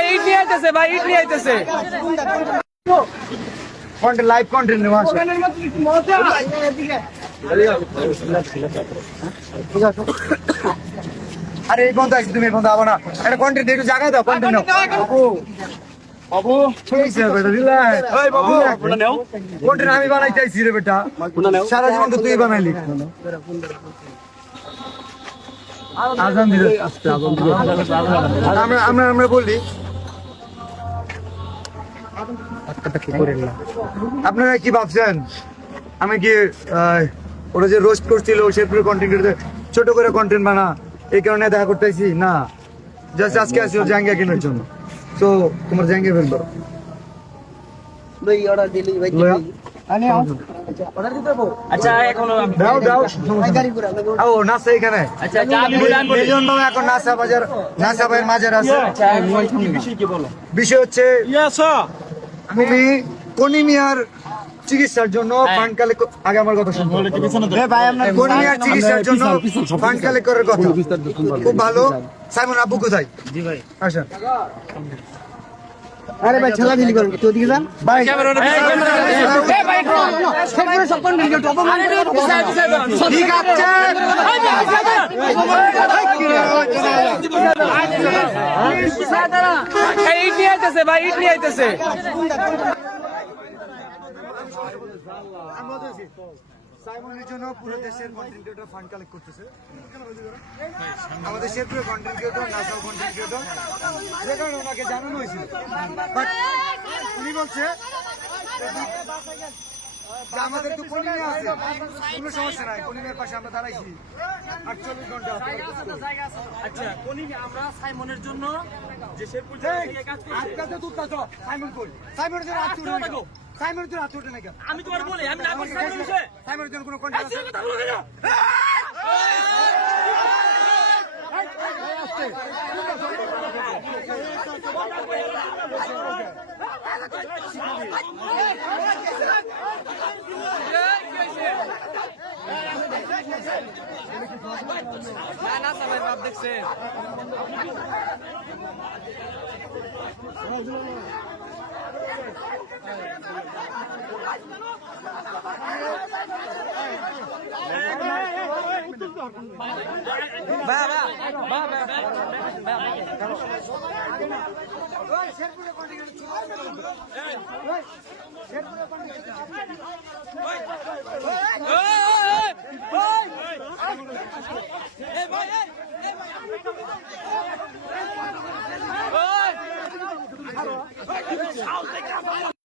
এই ইট নিয়ে আইতেছে ভাই ইট নিয়ে আইতেছে কন্টেন্ট লাইভ কন্টেন্ট নেওয়া আছে আরে এই বন্ধু তুমি এই বন্ধু আবো না। একটা কন্টেন্ট একটু জায়গা দাও কন্টেন্ট নাও। বাবু আমি বানাইতেছি রে বেটা। সারা জীবন তো তুই বানাইলি। আজান দিলে আস্তে আজান দিলে আমরা আমরা আমরা বলি। আপনারা কি ভাবছেন? আমি কি আহ, ওরা যে রোস্ট করছিল শেরপুরের কন্টেন্ট ছোট করে কন্টেন্ট বানা এই কারণে দেখা করতেছি? না। জাস্ট আজকে আসি ওর জাঙ্গা কেনার জন্য। তো তোমার জাঙ্গা ফেলব লয়া। আচ্ছা এখনও দাও দাও। ও নাচে এখানে। আচ্ছা যা আমি বলে। আনব মিলন বাবা এখন নাসা বাজার নাসা ভাইয়ের মাজার আছে। আচ্ছা বিষয় কি বলো? বিষয় হচ্ছে কনিমিয়ার চিকিৎসার জন্য ফান্ড কালেক্ট আগে আমার কথা শুনুন কনিমিয়ার চিকিৎসার জন্য ফান্ড কালেক্ট করার কথা। খুব ভালো। সাইমন আব্বু কোথায়? জি ভাই। আসেন। আরে ভাই ছেলা দিলি করেন তুই ওদিকে যান? ভাই ঠিক আছে। ইট নিয়ে আইতেছে ভাই ইট নিয়ে আইতেছে। সাইমনের জন্য পুরো দেশের কন্টেন্ট ক্রিয়েটর ফান্ড কালেক্ট করতেছে। আমাদের শেরপুরের কন্টেন্ট ক্রিয়েটর নাসাও কন্টেন্ট ক্রিয়েটর যে কারণে ওনাকে জানানো হয়েছিল। বাট উনি বলছে আমাদের তো কলিমে আছে কোনো সমস্যা নাই কলিমের পাশে আমরা দাঁড়াইছি। আটচল্লিশ ঘণ্টা আচ্ছা কোনি আমরা সাইমনের জন্য যে শেরপুর তুই তো সাইমন কই? সাইমনের জন্য সাইমনের জন্য হাত উঠে নাকি আমি তোমার বলি আমি না করছি সাইমনের বিষয়ে সাইমনের জন্য কোনো কন্টেন্ট আছে কথা বলো কেন না না সবাই বাপ দেখছে বা